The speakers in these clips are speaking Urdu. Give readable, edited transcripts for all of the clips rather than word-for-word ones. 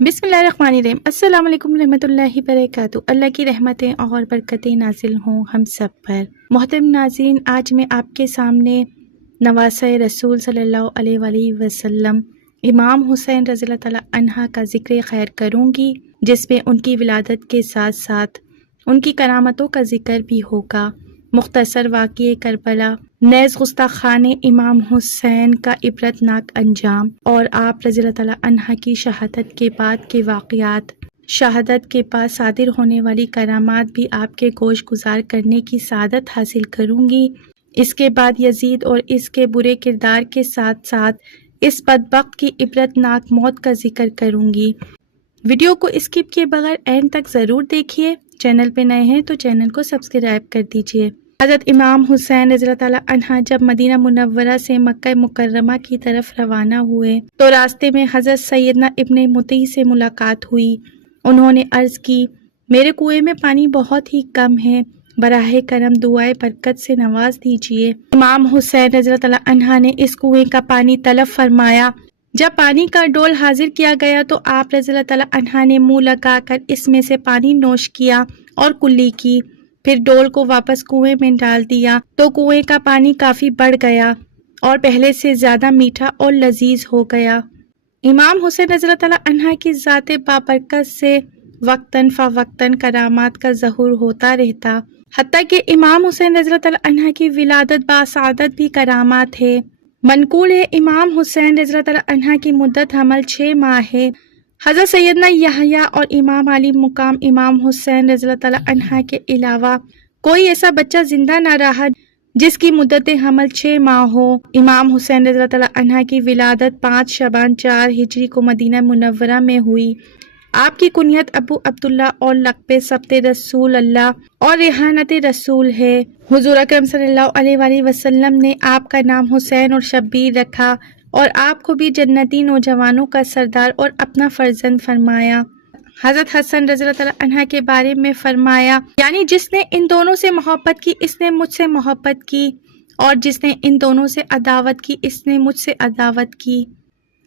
بسم اللہ الرحمن الرحیم۔ السلام علیکم رحمۃ اللہ وبرکاتہ۔ اللہ کی رحمتیں اور برکتیں نازل ہوں ہم سب پر۔ محترم ناظرین، آج میں آپ کے سامنے نواسۂ رسول صلی اللہ علیہ وآلہ وسلم امام حسین رضی اللہ تعالیٰ عنہ کا ذکر خیر کروں گی، جس میں ان کی ولادت کے ساتھ ساتھ ان کی کرامتوں کا ذکر بھی ہوگا۔ مختصر واقعہ کربلا، نیز گستاخان امام حسین کا عبرت ناک انجام، اور آپ رضی اللہ تعالیٰ عنہ کی شہادت کے بعد کے واقعات، شہادت کے بعد صادر ہونے والی کرامات بھی آپ کے گوش گزار کرنے کی سعادت حاصل کروں گی۔ اس کے بعد یزید اور اس کے برے کردار کے ساتھ ساتھ اس بدبخت کی عبرت ناک موت کا ذکر کروں گی۔ ویڈیو کو اسکپ کیے بغیر اینڈ تک ضرور دیکھیے۔ چینل پہ نئے ہیں تو چینل کو سبسکرائب کر دیجیے۔ حضرت امام حسین رضی اللہ تعالیٰ عنہ جب مدینہ منورہ سے مکہ مکرمہ کی طرف روانہ ہوئے تو راستے میں حضرت سیدنا ابن مطیع سے ملاقات ہوئی۔ انہوں نے عرض کی، میرے کنویں میں پانی بہت ہی کم ہے، براہ کرم دعائے برکت سے نواز دیجیے۔ امام حسین رضی اللہ تعالیٰ عنہ نے اس کنویں کا پانی طلب فرمایا۔ جب پانی کا ڈول حاضر کیا گیا تو آپ رضی اللہ تعالیٰ عنہ نے منہ لگا کر اس میں سے پانی نوش کیا اور کلی کی، پھر ڈول کو واپس کنویں میں ڈال دیا تو کنویں کا پانی کافی بڑھ گیا اور پہلے سے زیادہ میٹھا اور لذیذ ہو گیا۔ امام حسین رضی اللہ تعالیٰ عنہ کی ذات بابرکت سے وقتاً فوقتاً کرامات کا ظہور ہوتا رہتا، حتیٰ کہ امام حسین رضی اللہ تعالیٰ عنہ کی ولادت باسعادت بھی کرامات ہے۔ منقول ہے امام حسین رضی اللہ تعالیٰ عنہ کی مدت حمل 6 ماہ ہے۔ حضرت سیدنا یحییٰ اور امام علی مقام امام حسین رضی اللہ تعالیٰ عنہ کے علاوہ کوئی ایسا بچہ زندہ نہ رہا جس کی مدت حمل 6 ماہ ہو۔ امام حسین رضی اللہ تعالیٰ عنہ کی ولادت 5 شعبان 4 ہجری کو مدینہ منورہ میں ہوئی۔ آپ کی کنیت ابو عبداللہ اور لقب سبت رسول اللہ اور ریحانت رسول ہے۔ حضور اکرم صلی اللہ علیہ وآلہ وسلم نے آپ کا نام حسین اور شبیر رکھا اور آپ کو بھی جنتی نوجوانوں کا سردار اور اپنا فرزند فرمایا۔ حضرت حسن رضی اللہ تعالیٰ عنہ کے بارے میں فرمایا، یعنی جس نے ان دونوں سے محبت کی اس نے مجھ سے محبت کی، اور جس نے ان دونوں سے عداوت کی اس نے مجھ سے عداوت کی۔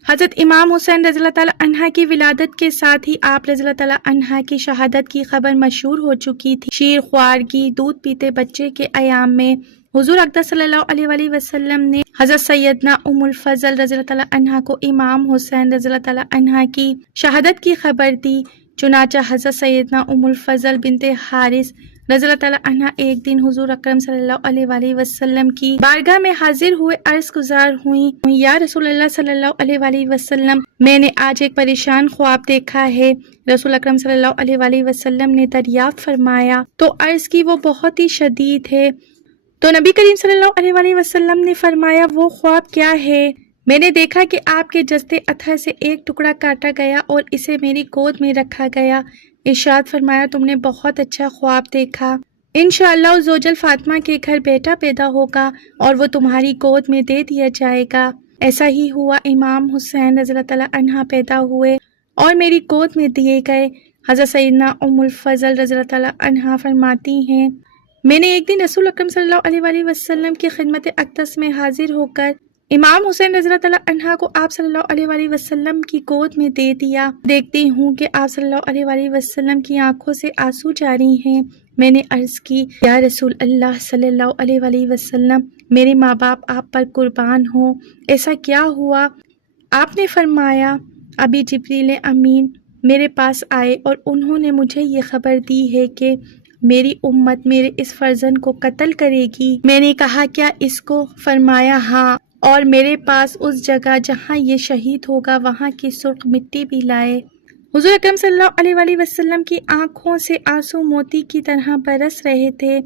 حضرت امام حسین رضی اللہ تعالیٰ عنہ کی ولادت کے ساتھ ہی آپ رضی اللہ تعالیٰ عنہ کی شہادت کی خبر مشہور ہو چکی تھی۔ شیر خوارگی دودھ پیتے بچے کے ایام میں حضور اقدس صلی اللہ علیہ وآلہ وسلم نے حضرت سیدنا ام الفضل رضی اللہ تعالیٰ عنہ کو امام حسین رضی اللہ تعالیٰ عنہ کی شہادت کی خبر دی۔ چنانچہ حضرت سیدنا ام الفضل بنت حارث رضی اللہ تعالیٰ عنہ ایک دن حضور اکرم صلی اللہ علیہ وآلہ وسلم کی بارگاہ میں حاضر ہوئے عرض گزار ہوئیں، یا رسول اللہ صلی اللہ علیہ وآلہ وسلم، میں نے آج ایک پریشان خواب دیکھا ہے۔ رسول اکرم صلی اللہ علیہ وآلہ وسلم نے دریافت فرمایا تو عرض کی وہ بہت ہی شدید ہے۔ تو نبی کریم صلی اللہ علیہ وآلہ وسلم نے فرمایا، وہ خواب کیا ہے؟ میں نے دیکھا کہ آپ کے جسد اطہر سے ایک ٹکڑا کاٹا گیا اور اسے میری گود میں رکھا گیا۔ ارشاد فرمایا، تم نے بہت اچھا خواب دیکھا، انشاءاللہ عزوجل فاطمہ کے گھر بیٹا پیدا ہوگا اور وہ تمہاری گود میں دے دیا جائے گا۔ ایسا ہی ہوا، امام حسین رضی اللہ تعالیٰ عنہ پیدا ہوئے اور میری گود میں دیے گئے۔ حضرت سیدنا ام الفضل رضی اللہ تعالیٰ عنہ فرماتی ہیں، میں نے ایک دن رسول اکرم صلی اللہ علیہ وآلہ وسلم کی خدمت اقدس میں حاضر ہو کر امام حسین رضی اللہ تعالیٰ عنہ کو آپ صلی اللہ علیہ وآلہ وسلم کی گود میں دے دیا۔ دیکھتی ہوں کہ آپ صلی اللہ علیہ وآلہ وسلم کی آنکھوں سے آنسو جاری ہیں۔ میں نے عرض کی، یا رسول اللہ صلی اللہ علیہ وآلہ وسلم، میرے ماں باپ آپ پر قربان ہوں، ایسا کیا ہوا؟ آپ نے فرمایا، ابھی جبریل امین میرے پاس آئے اور انہوں نے مجھے یہ خبر دی ہے کہ میری امت میرے اس فرزند کو قتل کرے گی۔ میں نے کہا، کیا اس کو؟ فرمایا، ہاں، اور میرے پاس اس جگہ جہاں یہ شہید ہوگا وہاں کی سرخ مٹی بھی لائے۔ حضور اکرم صلی اللہ علیہ وآلہ وسلم کی آنکھوں سے آنسو موتی کی طرح برس رہے تھے۔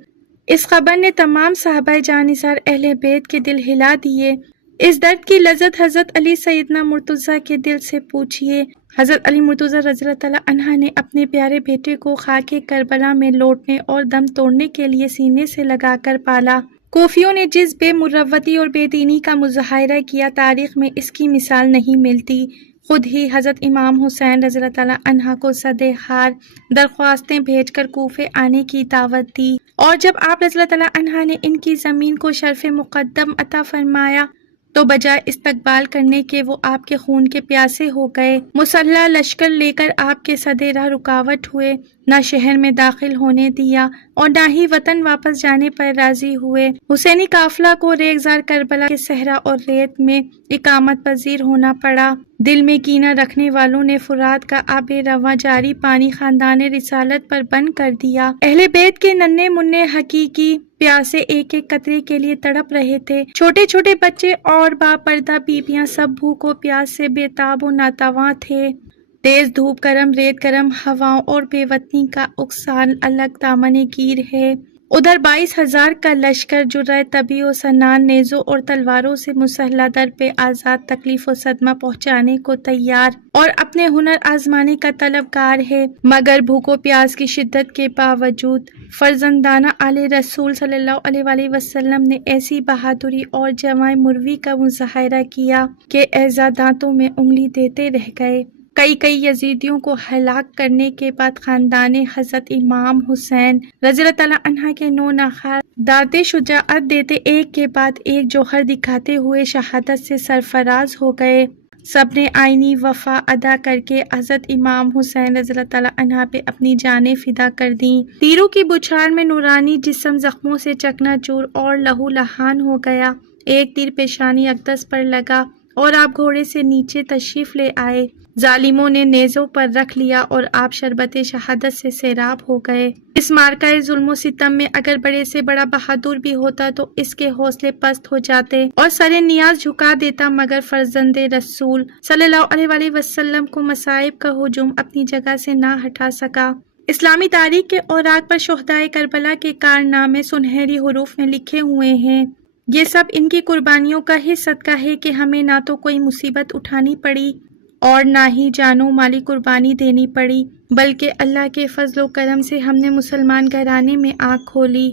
اس خبر نے تمام صحابہ جانثار اہل بیت کے دل ہلا دیے۔ اس درد کی لذت حضرت علی سیدنا مرتضیٰ کے دل سے پوچھئے۔ حضرت علی مرتضیٰ رضی اللہ تعالیٰ عنہ نے اپنے پیارے بیٹے کو خاک کربلا میں لوٹنے اور دم توڑنے کے لیے سینے سے لگا کر پالا۔ کوفیوں نے جس بے مروتی اور بے دینی کا مظاہرہ کیا، تاریخ میں اس کی مثال نہیں ملتی۔ خود ہی حضرت امام حسین رضی اللہ تعالیٰ عنہ کو صد ہار درخواستیں بھیج کر کوفے آنے کی دعوت دی، اور جب آپ رضی اللہ تعالیٰ عنہ نے ان کی زمین کو شرف مقدم عطا فرمایا تو بجائے استقبال کرنے کے وہ آپ کے خون کے پیاسے ہو گئے۔ مسلح لشکر لے کر آپ کے سدِ راہ رکاوٹ ہوئے، نہ شہر میں داخل ہونے دیا اور نہ ہی وطن واپس جانے پر راضی ہوئے۔ حسینی قافلہ کو ریگزار کربلا کے صحرا اور ریت میں اقامت پذیر ہونا پڑا۔ دل میں کینہ رکھنے والوں نے فرات کا آب رواں جاری پانی خاندان رسالت پر بند کر دیا۔ اہل بیت کے ننھے منھے حقیقی پیاسے ایک ایک قطرے کے لیے تڑپ رہے تھے۔ چھوٹے چھوٹے بچے اور باپردہ بیویاں سب بھوک و پیاس سے بے تاب و ناتواں تھے۔ تیز دھوپ، گرم ریت، گرم ہواؤں اور بے وطنی کا اکسار الگ دامن گیر ہے۔ ادھر 22,000 کا لشکر جرح طبی و سنان نیزوں اور تلواروں سے مسلح در پہ آزاد تکلیف و صدمہ پہنچانے کو تیار اور اپنے ہنر آزمانے کا طلبگار ہے، مگر بھوک و پیاس کی شدت کے باوجود فرزندانہ آل رسول صلی اللہ علیہ وآلہ وسلم نے ایسی بہادری اور جواں مروی کا مظاہرہ کیا کہ اعزا دانتوں میں انگلی دیتے رہ گئے۔ کئی یزیدیوں کو ہلاک کرنے کے بعد خاندان حضرت امام حسین رضی اللہ تعالیٰ عنہ کے 9 ناخوال داد شجاعت دیتے ایک کے بعد ایک جوہر دکھاتے ہوئے شہادت سے سرفراز ہو گئے۔ سب نے آئینی وفا ادا کر کے حضرت امام حسین رضی اللہ تعالیٰ عنہ پہ اپنی جانیں فدا کر دیں۔ تیروں کی بچھاڑ میں نورانی جسم زخموں سے چکنا چور اور لہو لہان ہو گیا۔ ایک تیر پیشانی اقدس پر لگا اور آپ گھوڑے سے نیچے تشریف لے آئے۔ ظالموں نے نیزوں پر رکھ لیا اور آپ شربت شہادت سے سیراب ہو گئے۔ اس مارکہ ظلم و ستم میں اگر بڑے سے بڑا بہادر بھی ہوتا تو اس کے حوصلے پست ہو جاتے اور سر نیاز جھکا دیتا، مگر فرزند رسول صلی اللہ علیہ وآلہ وسلم کو مصائب کا ہجوم اپنی جگہ سے نہ ہٹا سکا۔ اسلامی تاریخ کے اوراق پر شہدائے کربلا کے کارنامے سنہری حروف میں لکھے ہوئے ہیں۔ یہ سب ان کی قربانیوں کا ہی صدقہ ہے کہ ہمیں نہ تو کوئی مصیبت اٹھانی پڑی اور نہ ہی جان و مالی قربانی دینی پڑی، بلکہ اللہ کے فضل و کرم سے ہم نے مسلمان گھرانے میں آنکھ کھولی۔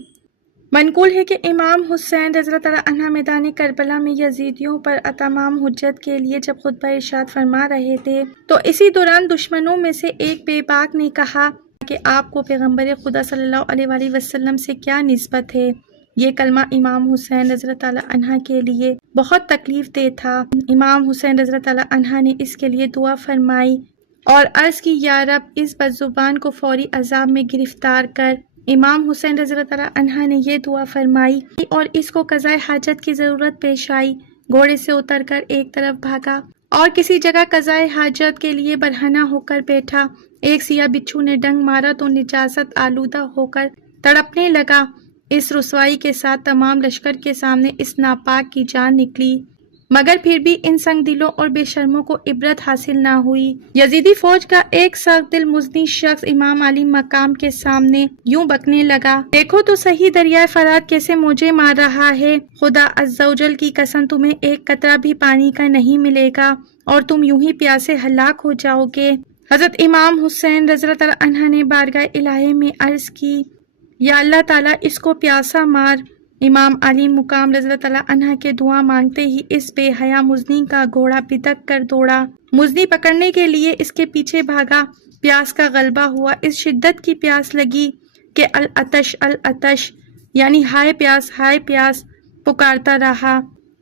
منقول ہے کہ امام حسین رضی اللہ تعالیٰ عنہ میدان کربلا میں یزیدیوں پر تمام حجت کے لیے جب خطبہ ارشاد فرما رہے تھے تو اسی دوران دشمنوں میں سے ایک بے باک نے کہا کہ آپ کو پیغمبر خدا صلی اللہ علیہ وآلہ وسلم سے کیا نسبت ہے؟ یہ کلمہ امام حسین رضی اللہ تعالیٰ عنہ کے لیے بہت تکلیف دہ تھا۔ امام حسین رضی اللہ تعالیٰ عنہ نے اس کے لیے دعا فرمائی اور عرض کی، یا رب اس بدزبان کو فوری عذاب میں گرفتار کر۔ امام حسین رضی اللہ تعالیٰ عنہ نے یہ دعا فرمائی اور اس کو قضائے حاجت کی ضرورت پیش آئی۔ گھوڑے سے اتر کر ایک طرف بھاگا اور کسی جگہ قضائے حاجت کے لیے برہنہ ہو کر بیٹھا۔ ایک سیاہ بچھو نے ڈنگ مارا تو نجاست آلودہ ہو کر تڑپنے لگا۔ اس رسوائی کے ساتھ تمام لشکر کے سامنے اس ناپاک کی جان نکلی، مگر پھر بھی ان سنگ دلوں اور بے شرموں کو عبرت حاصل نہ ہوئی۔ یزیدی فوج کا ایک سخت دل مزنی شخص امام علی مقام کے سامنے یوں بکنے لگا، دیکھو تو صحیح دریائے فرات کیسے موجیں مار رہا ہے۔ خدا عز و جل کی قسم تمہیں ایک قطرہ بھی پانی کا نہیں ملے گا اور تم یوں ہی پیاسے ہلاک ہو جاؤ گے۔ حضرت امام حسین رضی اللہ تعالیٰ عنہ نے بارگاہ الہی میں عرض کی، یا اللہ تعالیٰ اس کو پیاسا مار۔ امام علی مقام رضی اللہ تعالیٰ عنہ کے دعا مانگتے ہی اس بے حیا مزنی کا گھوڑا بدک کر دوڑا۔ مزنی پکڑنے کے لیے اس کے پیچھے بھاگا۔ پیاس کا غلبہ ہوا، اس شدت کی پیاس لگی کہ العطش العطش یعنی ہائے پیاس پکارتا رہا،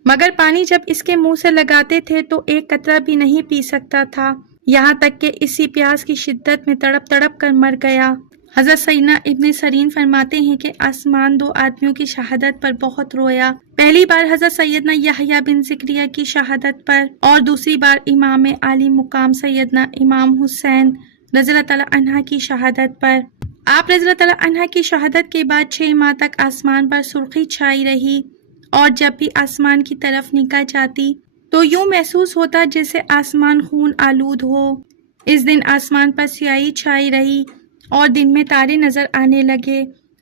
مگر پانی جب اس کے منہ سے لگاتے تھے تو ایک قطرہ بھی نہیں پی سکتا تھا، یہاں تک کہ اسی پیاس کی شدت میں تڑپ تڑپ کر مر گیا۔ حضرت سیدنا ابن سیرین فرماتے ہیں کہ آسمان 2 آدمیوں کی شہادت پر بہت رویا۔ پہلی بار حضرت سیدنا یحییٰ بن زکریا کی شہادت پر اور دوسری بار امام عالی مقام سیدنا امام حسین رضی اللہ تعالیٰ عنہ کی شہادت پر۔ آپ رضی اللہ تعالیٰ عنہ کی شہادت کے بعد 6 ماہ تک آسمان پر سرخی چھائی رہی اور جب بھی آسمان کی طرف نگاہ جاتی تو یوں محسوس ہوتا جیسے آسمان خون آلود ہو۔ اس دن آسمان پر سیاہی چھائی رہی اور دن میں تارے نظر آنے لگے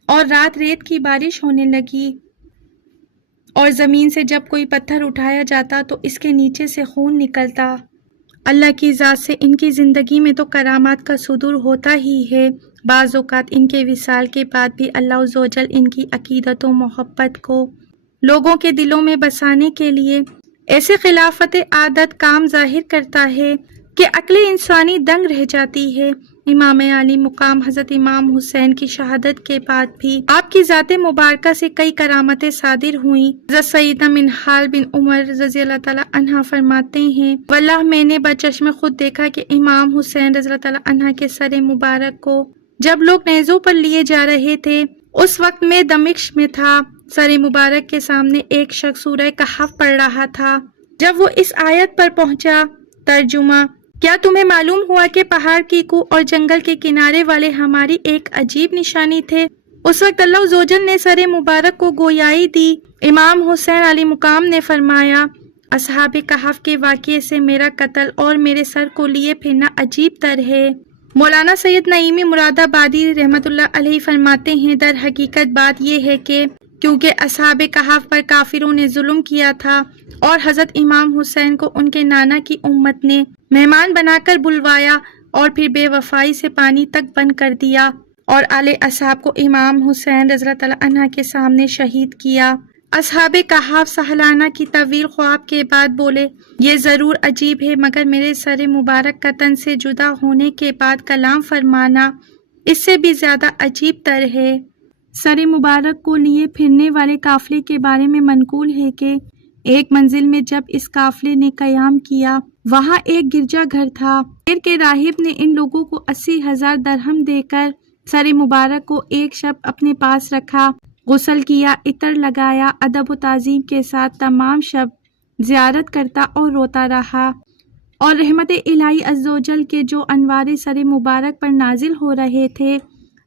اور رات ریت کی بارش ہونے لگی، اور زمین سے جب کوئی پتھر اٹھایا جاتا تو اس کے نیچے سے خون نکلتا۔ اللہ کی ذات سے ان کی زندگی میں تو کرامات کا صدور ہوتا ہی ہے۔ بعض اوقات ان کے وصال کے بعد بھی اللہ عز و جل ان کی عقیدت و محبت کو لوگوں کے دلوں میں بسانے کے لیے ایسے خلافت عادت کام ظاہر کرتا ہے کہ عقل انسانی دنگ رہ جاتی ہے۔ امام علی مقام حضرت امام حسین کی شہادت کے بعد بھی آپ کی ذات مبارکہ سے کئی کرامتیں صادر ہوئیں۔ حضرت سیدہ منہال بن عمر رضی اللہ تعالیٰ عنہ فرماتے ہیں، واللہ میں نے بچشم خود دیکھا کہ امام حسین رضی اللہ تعالیٰ عنہ کے سر مبارک کو جب لوگ نیزوں پر لیے جا رہے تھے، اس وقت میں دمشق میں تھا۔ سر مبارک کے سامنے ایک شخص سورہ کہف پڑھ رہا تھا۔ جب وہ اس آیت پر پہنچا، ترجمہ: کیا تمہیں معلوم ہوا کہ پہاڑ کی کوہ اور جنگل کے کنارے والے ہماری ایک عجیب نشانی تھے؟ اس وقت اللہ عزوجل نے سر مبارک کو گویائی دی۔ امام حسین علی مقام نے فرمایا، اصحاب کہف کے واقعے سے میرا قتل اور میرے سر کو لیے پھرنا عجیب تر ہے۔ مولانا سید نعیمی مراد آبادی رحمۃ اللہ علیہ فرماتے ہیں، در حقیقت بات یہ ہے کہ کیونکہ اصحاب کہف پر کافروں نے ظلم کیا تھا اور حضرت امام حسین کو ان کے نانا کی امت نے مہمان بنا کر بلوایا اور پھر بے وفائی سے پانی تک بند کر دیا اور آل اصحاب کو امام حسین رضی اللہ تعالیٰ عنہ کے سامنے شہید کیا۔ اصحاب کہف سہلانہ کی طویل خواب کے بعد بولے، یہ ضرور عجیب ہے، مگر میرے سر مبارک کا تن سے جدا ہونے کے بعد کلام فرمانا اس سے بھی زیادہ عجیب تر ہے۔ سر مبارک کو لیے پھرنے والے قافلے کے بارے میں منقول ہے کہ ایک منزل میں جب اس قافلے نے قیام کیا، وہاں ایک گرجا گھر تھا۔ پھر کے راہب نے ان لوگوں کو 80,000 درہم دے کر سر مبارک کو ایک شب اپنے پاس رکھا، غسل کیا، عطر لگایا، ادب و تعظیم کے ساتھ تمام شب زیارت کرتا اور روتا رہا، اور رحمت الہی عزوجل کے جو انوار سر مبارک پر نازل ہو رہے تھے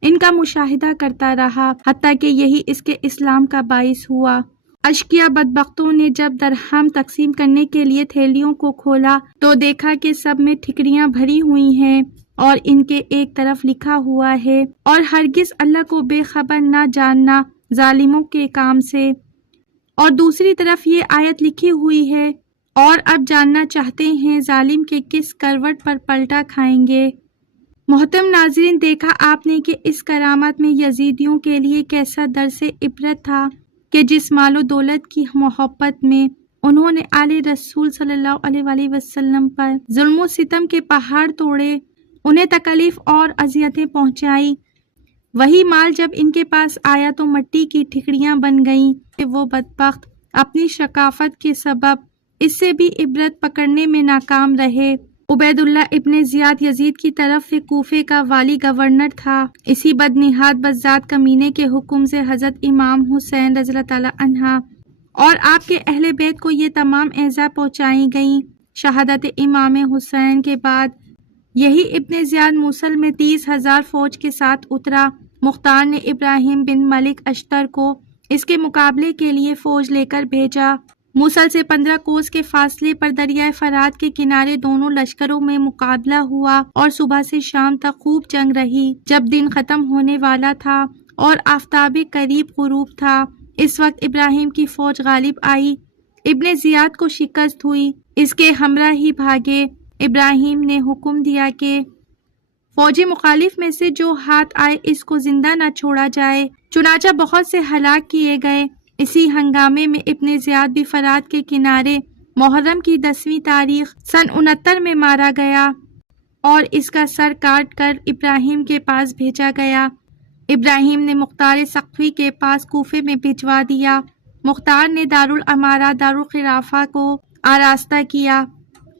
ان کا مشاہدہ کرتا رہا، حتیٰ کہ یہی اس کے اسلام کا باعث ہوا۔ اشقیا بدبختوں نے جب درہم تقسیم کرنے کے لیے تھیلیوں کو کھولا تو دیکھا کہ سب میں ٹھکریاں بھری ہوئی ہیں اور ان کے ایک طرف لکھا ہوا ہے، اور ہرگز اللہ کو بے خبر نہ جاننا ظالموں کے کام سے، اور دوسری طرف یہ آیت لکھی ہوئی ہے، اور اب جاننا چاہتے ہیں ظالم کے کس کروٹ پر پلٹا کھائیں گے۔ محترم ناظرین، دیکھا آپ نے کہ اس کرامت میں یزیدیوں کے لیے کیسا درس عبرت تھا کہ جس مال و دولت کی محبت میں انہوں نے آل رسول صلی اللہ علیہ وآلہ وسلم پر ظلم و ستم کے پہاڑ توڑے، انہیں تکلیف اور اذیتیں پہنچائی، وہی مال جب ان کے پاس آیا تو مٹی کی ٹھکریاں بن گئیں کہ وہ بدبخت اپنی شقافت کے سبب اس سے بھی عبرت پکڑنے میں ناکام رہے۔ عبید اللہ ابن زیاد یزید کی طرف سے کوفے کا والی گورنر تھا۔ اسی بدنہاد بذات کمینے کے حکم سے حضرت امام حسین رضی اللہ تعالیٰ عنہ اور آپ کے اہل بیت کو یہ تمام اعزاء پہنچائی گئیں۔ شہادت امام حسین کے بعد یہی ابن زیاد موصل میں 30,000 فوج کے ساتھ اترا۔ مختار نے ابراہیم بن ملک اشتر کو اس کے مقابلے کے لیے فوج لے کر بھیجا۔ موصل سے 15 کوس کے فاصلے پر دریائے فرات کے کنارے دونوں لشکروں میں مقابلہ ہوا اور صبح سے شام تک خوب جنگ رہی۔ جب دن ختم ہونے والا تھا اور آفتاب قریب غروب تھا، اس وقت ابراہیم کی فوج غالب آئی، ابن زیاد کو شکست ہوئی، اس کے ہمراہ ہی بھاگے۔ ابراہیم نے حکم دیا کہ فوج مخالف میں سے جو ہاتھ آئے اس کو زندہ نہ چھوڑا جائے، چنانچہ بہت سے ہلاک کیے گئے۔ اسی ہنگامے میں ابن زیاد بھی فرات کے کنارے محرم کی 10ویں تاریخ سن 69 میں مارا گیا اور اس کا سر کاٹ کر ابراہیم کے پاس بھیجا گیا۔ ابراہیم نے مختار سقفی کے پاس کوفے میں بھجوا دیا۔ مختار نے دارالامارہ دارالخلافہ کو آراستہ کیا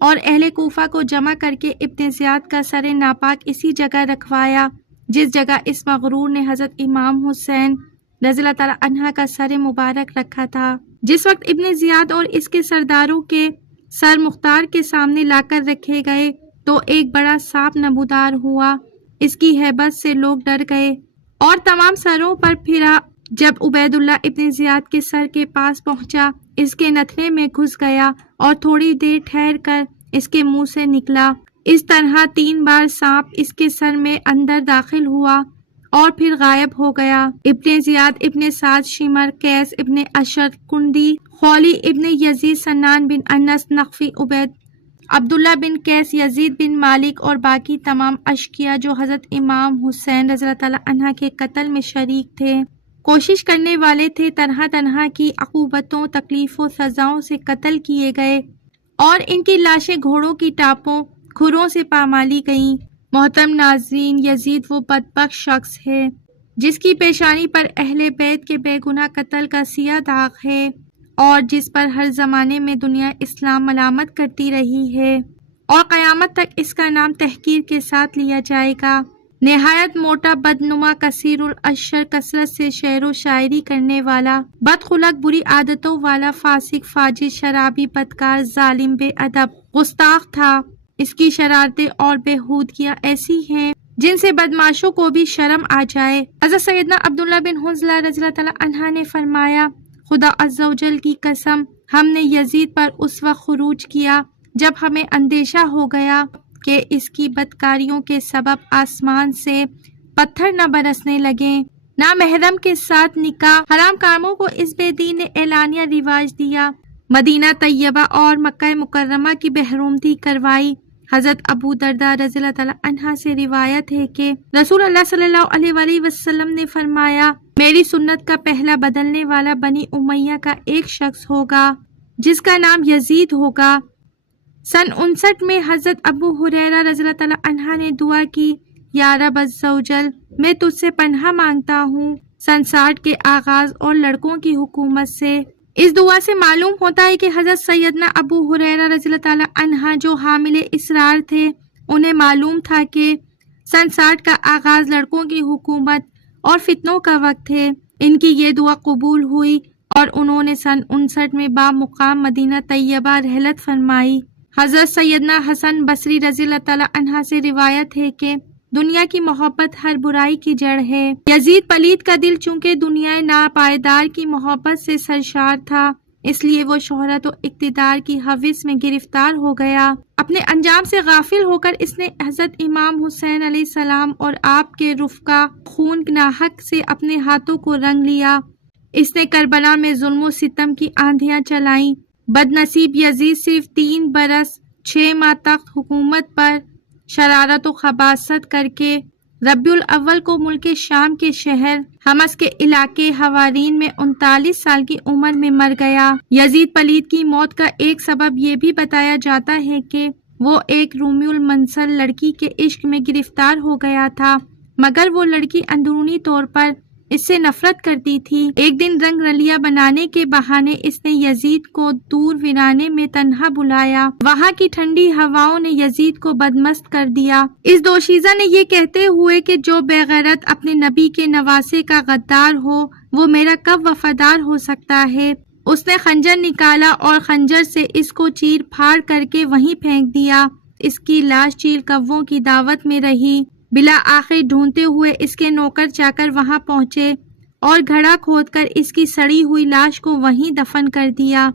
اور اہل کوفہ کو جمع کر کے ابن زیاد کا سر ناپاک اسی جگہ رکھوایا جس جگہ اس مغرور نے حضرت امام حسین رضی اللہ تعالیٰ عنہ کا سر مبارک رکھا تھا۔ جس وقت ابن زیاد اور اس کے سرداروں کے سر مختار کے سامنے لا کر رکھے گئے تو ایک بڑا سانپ نمودار ہوا، اس کی ہیبت سے لوگ ڈر گئے اور تمام سروں پر پھرا۔ جب عبید اللہ ابن زیاد کے سر کے پاس پہنچا، اس کے نتھنے میں گھس گیا اور تھوڑی دیر ٹھہر کر اس کے منہ سے نکلا۔ اس طرح 3 بار سانپ اس کے سر میں اندر داخل ہوا اور پھر غائب ہو گیا۔ ابن زیاد ابن سعد شمر، قیس ابن اشر کندی، خولی ابن یزید، سنان بن انس نخفی، عبید عبداللہ بن قیس، یزید بن مالک اور باقی تمام اشقیا جو حضرت امام حسین رضی اللہ تعالیٰ عنہ کے قتل میں شریک تھے، کوشش کرنے والے تھے، طرح طرح کی عقوبتوں، تکلیفوں، سزاؤں سے قتل کیے گئے اور ان کی لاشیں گھوڑوں کی ٹاپوں، کھروں سے پامالی گئیں۔ محترم ناظرین، یزید وہ بدبخت شخص ہے جس کی پیشانی پر اہل بیت کے بے گناہ قتل کا سیاہ داغ ہے اور جس پر ہر زمانے میں دنیا اسلام ملامت کرتی رہی ہے اور قیامت تک اس کا نام تحقیر کے ساتھ لیا جائے گا۔ نہایت موٹا، بدنما، کثیر الاشر، کثرت سے شعر و شاعری کرنے والا، بدخلق، بری عادتوں والا، فاسق، فاجر، شرابی، بدکار، ظالم، بے ادب، گستاخ تھا۔ اس کی شرارتیں اور بےہودگیاں ایسی ہیں جن سے بدمعاشوں کو بھی شرم آ جائے۔ حضرت سیدنا عبداللہ بن حنظلہ رضی اللہ تعالیٰ عنہ نے فرمایا، خدا عز و جل کی قسم، ہم نے یزید پر اس وقت خروج کیا جب ہمیں اندیشہ ہو گیا کہ اس کی بدکاریوں کے سبب آسمان سے پتھر نہ برسنے لگیں۔ نامحرم کے ساتھ نکاح، حرام کاموں کو اس بے دین نے اعلانیہ رواج دیا۔ مدینہ طیبہ اور مکہ مکرمہ کی بحرمتی کروائی۔ حضرت ابو درداء رضی اللہ تعالیٰ عنہ سے روایت ہے کہ رسول اللہ صلی اللہ علیہ وآلہ وسلم نے فرمایا، میری سنت کا پہلا بدلنے والا بنی امیہ کا ایک شخص ہوگا جس کا نام یزید ہوگا۔ سن 59 میں حضرت ابو ہریرہ رضی اللہ تعالیٰ عنہ نے دعا کی، یا رب عز و جل، میں تجھ سے پناہ مانگتا ہوں سن 60 کے آغاز اور لڑکوں کی حکومت سے۔ اس دعا سے معلوم ہوتا ہے کہ حضرت سیدنا ابو ہریرہ رضی اللہ تعالیٰ عنہ جو حامل اسرار تھے، انہیں معلوم تھا کہ سن 60 کا آغاز لڑکوں کی حکومت اور فتنوں کا وقت ہے۔ ان کی یہ دعا قبول ہوئی اور انہوں نے سن 59 میں بامقام مدینہ طیبہ رحلت فرمائی۔ حضرت سیدنا حسن بصری رضی اللہ تعالیٰ عنہ سے روایت ہے کہ دنیا کی محبت ہر برائی کی جڑ ہے۔ یزید پلید کا دل چونکہ دنیا ناپائیدار کی محبت سے سرشار تھا، اس لیے وہ شہرت و اقتدار کی ہوس میں گرفتار ہو گیا۔ اپنے انجام سے غافل ہو کر اس نے حضرت امام حسین علیہ السلام اور آپ کے رفقا خون ناحق سے اپنے ہاتھوں کو رنگ لیا۔ اس نے کربلا میں ظلم و ستم کی آندھیاں چلائیں۔ بد نصیب یزید صرف 3 برس 6 ماہ تک حکومت پر شرارت و خباثت کر کے ربیع الاول کو ملک شام کے شہر حمص کے علاقے حوارین میں 39 سال کی عمر میں مر گیا۔ یزید پلید کی موت کا ایک سبب یہ بھی بتایا جاتا ہے کہ وہ ایک رومی المنصر لڑکی کے عشق میں گرفتار ہو گیا تھا، مگر وہ لڑکی اندرونی طور پر اس سے نفرت کرتی تھی۔ ایک دن رنگ رلیا بنانے کے بہانے اس نے یزید کو دور ویرانے میں تنہا بلایا۔ وہاں کی ٹھنڈی ہواؤں نے یزید کو بدمست کر دیا۔ اس دوشیزہ نے یہ کہتے ہوئے کہ جو بے غیرت اپنے نبی کے نواسے کا غدار ہو، وہ میرا کب وفادار ہو سکتا ہے، اس نے خنجر نکالا اور خنجر سے اس کو چیر پھاڑ کر کے وہیں پھینک دیا۔ اس کی لاش چیل کووں کی دعوت میں رہی۔ بالآخر ڈھونڈتے ہوئے اس کے نوکر چاکر وہاں پہنچے اور گھڑا کھود کر اس کی سڑی ہوئی لاش کو وہیں دفن کر دیا۔